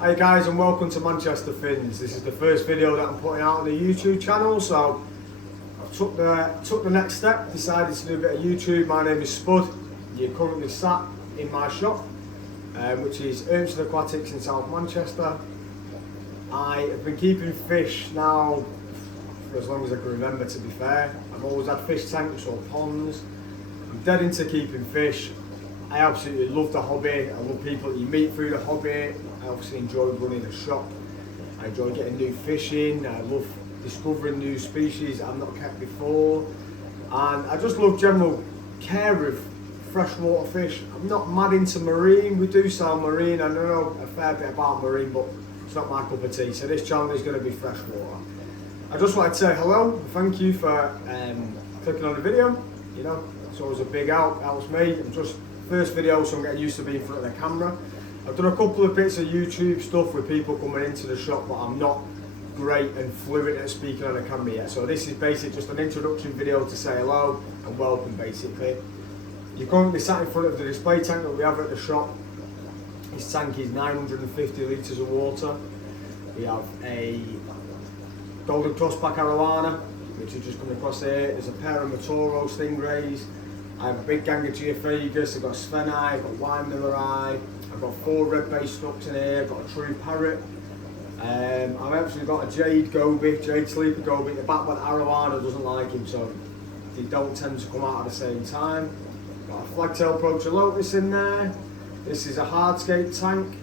Hi guys, and welcome to Manchester Fins. This is the first video that I'm putting out on the YouTube channel, so I took the next step, decided to do a bit of YouTube. My name is Spud. You're currently sat in my shop, which is Urmston Aquatics in South Manchester. I have been keeping fish now for as long as I can remember, to be fair. I've always had fish tanks or ponds. I'm dead into keeping fish. I absolutely love the hobby. I love people that you meet through the hobby. I obviously enjoy running a shop. I enjoy getting new fish in. I love discovering new species I've not kept before. And I just love general care of freshwater fish. I'm not mad into marine. We do sell marine. I know a fair bit about marine, but it's not my cup of tea. So this channel is going to be freshwater. I just wanted to say hello. Thank you for clicking on the video. You know, it's always a big help. Helps me. I'm just first video, so I'm getting used to being in front of the camera. I've done a couple of bits of YouTube stuff with people coming into the shop, but I'm not great and fluent at speaking on a camera yet. So this is basically just an introduction video to say hello and welcome, basically. You're currently sat in front of the display tank that we have at the shop. This tank is 950 litres of water. We have a golden crossback arowana, which is just coming across here. There's a pair of Matoro stingrays. I have a big gang of geophagus. I've got Svenai, I've got Weimillerai, I've got 4 red-based ducks in here, I've got a true parrot. I've actually got a jade goby, jade sleeper goby at the back, but arowana doesn't like him, so they don't tend to come out at the same time. Got a flagtail Protelotus in there. This is a hardscape tank.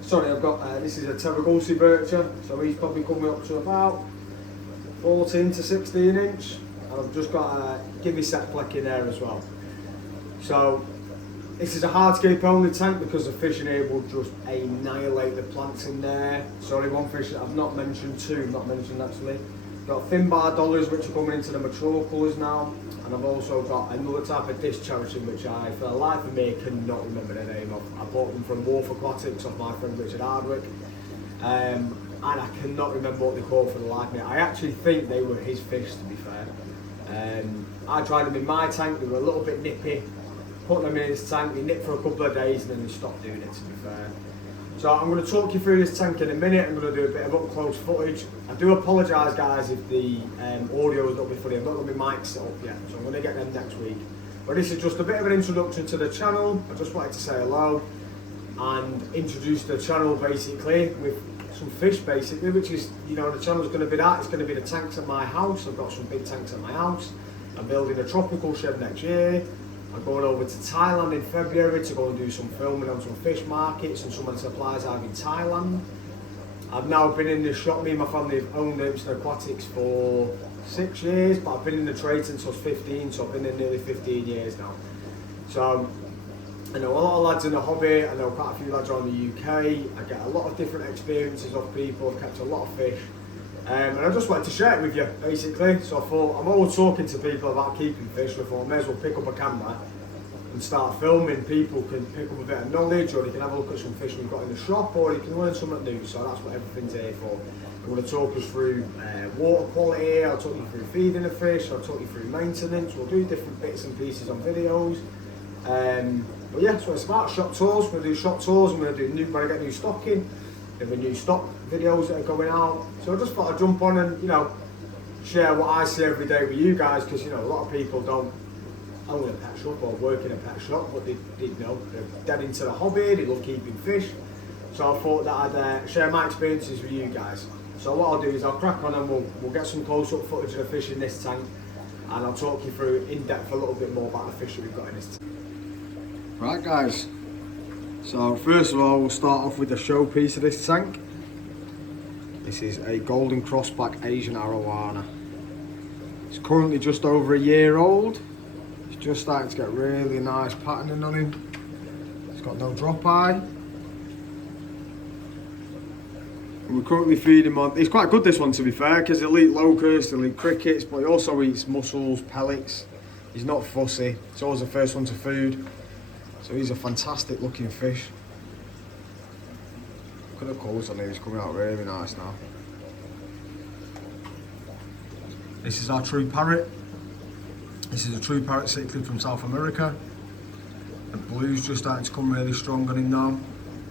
Sorry, I've got, this is a Terragulsi Bircher, so he's probably coming up to about 14 to 16 inch. I've just got a Gimme Set Plek in there as well. So this is a hardscape only tank because the fish in here will just annihilate the plants in there. Sorry, one fish that I've not mentioned, two not mentioned actually. Got Finbar dollars which are coming into the mature colours now, and I've also got another type of dish cherishing which I, for the life of me, cannot remember the name of. I bought them from Wharf Aquatics off my friend Richard Hardwick. And I cannot remember what they called for the life of me. I actually think they were his fish, to be fair. I tried them in my tank, they were a little bit nippy. Put them in his tank, they nipped for a couple of days and then they stopped doing it, to be fair. So I'm going to talk you through this tank in a minute. I'm going to do a bit of up close footage. I do apologise guys if the audio is not be funny. I've not got my mic set up yet, so I'm going to get them next week. But this is just a bit of an introduction to the channel. I just wanted to say hello and introduce the channel basically with some fish basically, which is, you know, the channel's going to be that. It's going to be the tanks at my house. I've got some big tanks at my house. I'm building a tropical shed next year. I'm going over to Thailand in February to go and do some filming on some fish markets and some of the supplies I have in Thailand. I've now been in the shop, me and my family have owned Urmston Aquatics for 6 years, but I've been in the trade since I was 15, so I've been in nearly 15 years now. So I know a lot of lads in the hobby, I know quite a few lads around the UK, I get a lot of different experiences of people, I've kept a lot of fish. And I just wanted to share it with you, basically. So I thought, I'm always talking to people about keeping fish, so I thought I may as well pick up a camera and start filming. People can pick up a bit of knowledge, or you can have a look at some fish we've got in the shop, or you can learn something new, so that's what everything's here for. I'm going to talk us through water quality, I'll talk you through feeding the fish, I'll talk you through maintenance, we'll do different bits and pieces on videos. But yeah, so it's about shop tours. We're going to do shop tours, and we're going to do when I get new stock in. There'll be new stock videos that are going out. So I just thought I'd jump on and, you know, share what I see every day with you guys, because, you know, a lot of people don't own a pet shop or work in a pet shop, but they know they're dead into the hobby, they love keeping fish. So I thought that I'd share my experiences with you guys. So what I'll do is I'll crack on and we'll get some close-up footage of the fish in this tank, and I'll talk you through in depth a little bit more about the fish that we've got in this tank. Right guys, so first of all we'll start off with the showpiece of this tank. This is a golden crossback Asian arowana. It's currently just over a year old. It's just starting to get really nice patterning on him. It's got no drop eye. And we're currently feeding him on, it's quite good this one to be fair, because he'll eat locusts, he'll eat crickets, but he also eats mussels, pellets. He's not fussy, it's always the first one to food. So he's a fantastic looking fish. Look at the colours on him, he's coming out really nice now. This is our true parrot. This is a true parrot cichlid from South America. The blue's just starting to come really strong on him now.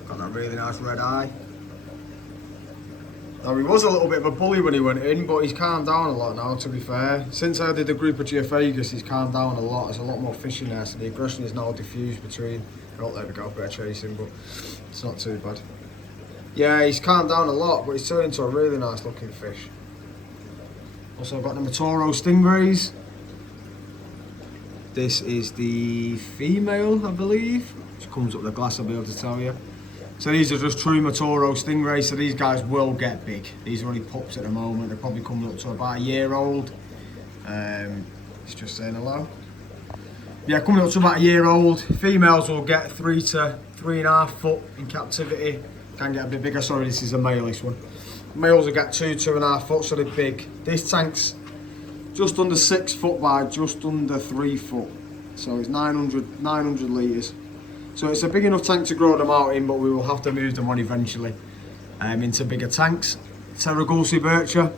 Got that really nice red eye. Now he was a little bit of a bully when he went in, but he's calmed down a lot now, to be fair. Since I did a group of Geophagus, he's calmed down a lot. There's a lot more fish in there, so the aggression is now diffused between... Oh, there we go, a bit of chasing, but it's not too bad. Yeah, he's calmed down a lot, but he's turned into a really nice looking fish. Also, I've got the Matoro Stingrays. This is the female, I believe. Which comes up the glass, I'll be able to tell you. So these are just true Matoro Stingrays, so these guys will get big. These are only pups at the moment. They're probably coming up to about a year old. It's just saying hello. Yeah, coming up to about a year old. Females will get 3 to 3.5 foot in captivity. Can get a bit bigger. Sorry, this is a male, this one. Males will get 2.5 foot, so they're big. This tank's just under 6 foot by just under 3 foot. So it's 900 litres. So it's a big enough tank to grow them out in, but we will have to move them on eventually into bigger tanks. Terragulsi Bircher,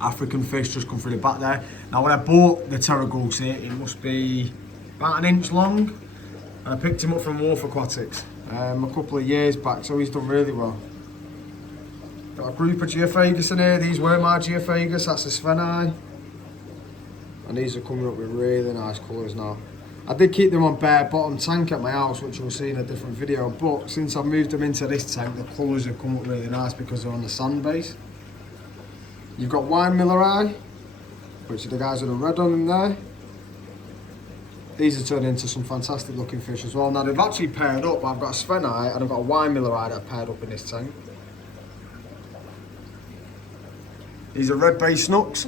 African fish, just come through the back there. Now when I bought the Terragulsi, it must be about 1 inch long. And I picked him up from Wharf Aquatics a couple of years back, so he's done really well. Got a group of Geophagus in here. These were my Geophagus, that's the Svenai. And these are coming up with really nice colours now. I did keep them on bare bottom tank at my house, which you'll see in a different video, but since I've moved them into this tank, the colours have come up really nice because they're on the sand base. You've got Wine Millerai, which are the guys with the red on them there. These are turned into some fantastic looking fish as well. Now they've actually paired up. I've got a Svenai and I've got a Wine Millerai that are paired up in this tank. These are red base snooks.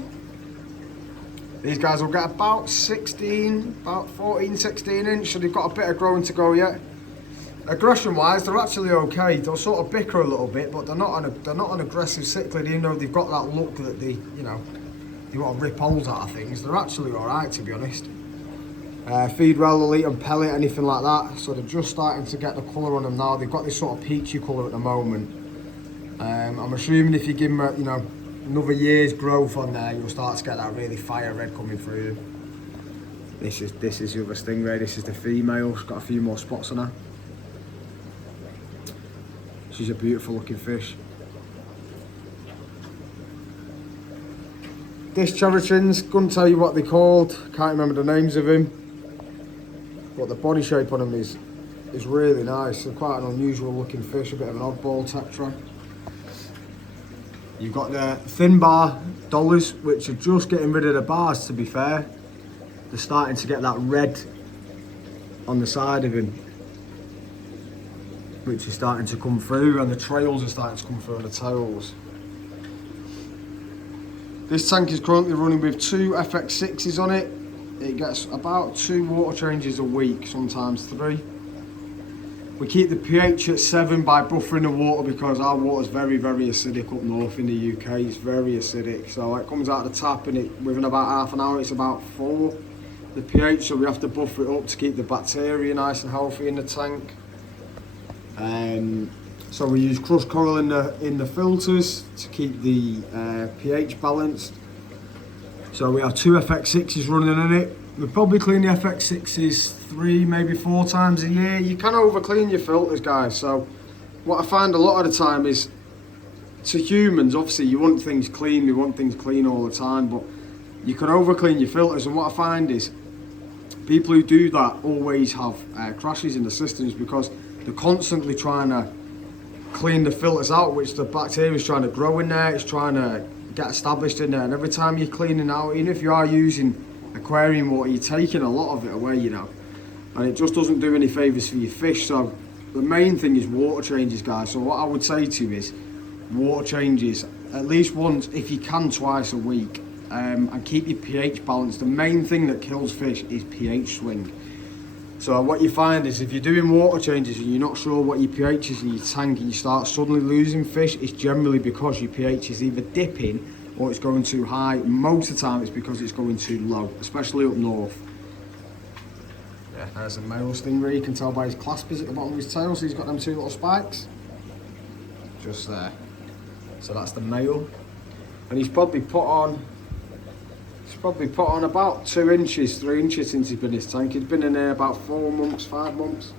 These guys will get about 14, 16 inch, so they've got a bit of growing to go yet. Aggression wise, they're actually okay. They'll sort of bicker a little bit, but they're not an aggressive cichlid, even though they've got that look that they want to rip holes out of things. They're actually alright, to be honest. Feed well, they'll eat and pellet, anything like that. So they're just starting to get the colour on them now. They've got this sort of peachy colour at the moment. I'm assuming if you give them another year's growth on there, you'll start to get that really fire red coming through. This is the other Stingray. This is the female. She's got a few more spots on her. She's a beautiful looking fish. This Cherrichins, couldn't tell you what they're called. Can't remember the names of them. But the body shape on them is really nice. They're quite an unusual looking fish, a bit of an oddball tetra. You've got the thin bar dollars, which are just getting rid of the bars, to be fair. They're starting to get that red on the side of him, which is starting to come through, and the trails are starting to come through on the tails. This tank is currently running with 2 FX6s on it. It gets about 2 water changes a week, sometimes 3. We keep the pH at 7 by buffering the water because our water is very, very acidic up north in the UK. It's very acidic. So it comes out of the tap and within about half an hour it's about 4. The pH, so we have to buffer it up to keep the bacteria nice and healthy in the tank. So we use crushed coral in the filters to keep the pH balanced. So we have 2 FX6s running in it. We probably clean the FX6s 3, maybe 4 times a year. You can over clean your filters, guys. So what I find a lot of the time is, to humans, obviously you want things clean, we want things clean all the time, but you can over clean your filters. And what I find is people who do that always have crashes in the systems because they're constantly trying to clean the filters out, which the bacteria is trying to grow in there, it's trying to get established in there, and every time you're cleaning out, even if you are using aquarium water, you're taking a lot of it away, and it just doesn't do any favours for your fish. So the main thing is water changes, guys. So what I would say to you is water changes at least once, if you can twice a week, and keep your pH balanced. The main thing that kills fish is pH swing. So what you find is if you're doing water changes and you're not sure what your pH is in your tank and you start suddenly losing fish, it's generally because your pH is either dipping or it's going too high. Most of the time it's because it's going too low, especially up north. Yeah, there's a male stingray. You can tell by his claspers at the bottom of his tail, so he's got them 2 little spikes. Just there. So that's the male. And he's probably put on about 2 inches, 3 inches since he's been in his tank. He's been in there about 4 months, 5 months.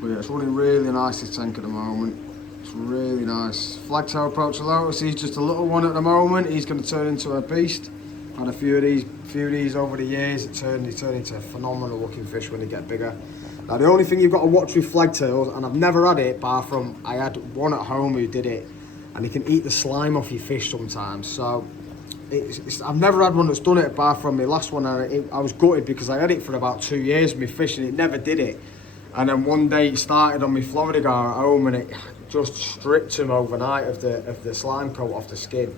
But yeah, it's running really nice, this tank at the moment. It's really nice. Flagtail approach lotus, he's just a little one at the moment. He's going to turn into a beast. Had a few of these over the years. He turned into a phenomenal looking fish when they get bigger. Now the only thing you've got to watch with flagtails, and I've never had it bar from, I had one at home who did it, and he can eat the slime off your fish sometimes. So I've never had one that's done it bar from my last one, and I was gutted because I had it for about 2 years with my fish and it never did it. And then one day it started on my Florida gar at home and it just stripped him overnight of the slime coat off the skin.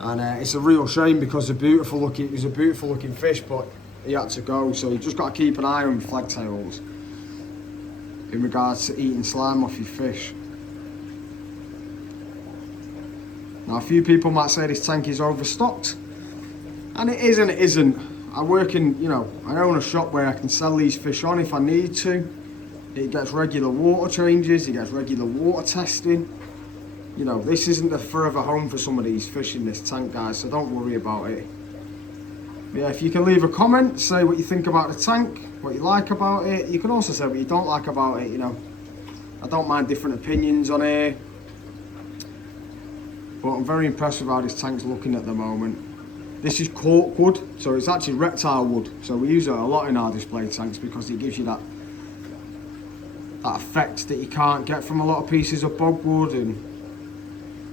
And it's a real shame because it was a beautiful looking fish, but he had to go. So you just got to keep an eye on flagtails in regards to eating slime off your fish. Now a few people might say this tank is overstocked, and it is and it isn't. I work in, I own a shop where I can sell these fish on if I need to. It gets regular water changes, it gets regular water testing. This isn't the forever home for some of these fish in this tank, guys, so don't worry about it. But yeah, if you can leave a comment, say what you think about the tank, what you like about it. You can also say what you don't like about it, I don't mind different opinions on here. But I'm very impressed with how this tank's looking at the moment. This is cork wood, so it's actually reptile wood. So we use it a lot in our display tanks because it gives you that effect that you can't get from a lot of pieces of bogwood, and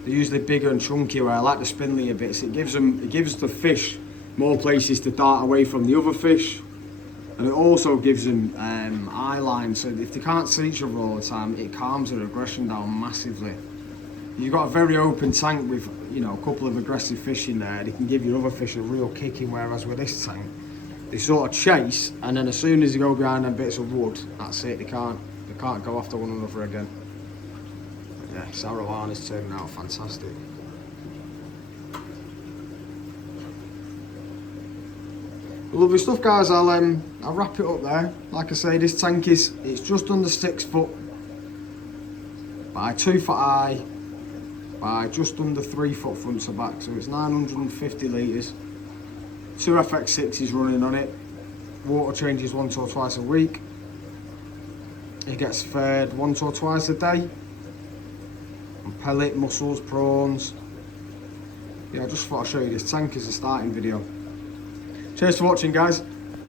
they're usually bigger and chunky, where I like the spindlier bits. It gives the fish more places to dart away from the other fish, and it also gives them eye lines, so if they can't see each other all the time, it calms their aggression down massively. You've got a very open tank with a couple of aggressive fish in there, they can give your other fish a real kicking, whereas with this tank they sort of chase, and then as soon as they go behind them bits of wood, that's it, they can't go after one another again. But yeah, Sarawaan is turning out fantastic. Lovely stuff, guys. I'll wrap it up there. Like I say, this tank it's just under 6 foot by 2 foot high by just under 3 foot front to back, so it's 950 litres. 2 FX6s running on it. Water changes once or twice a week. It gets fed once or twice a day on pellet, mussels, prawns. Yeah, I just thought I'd show you this tank as a starting video. Cheers for watching, guys.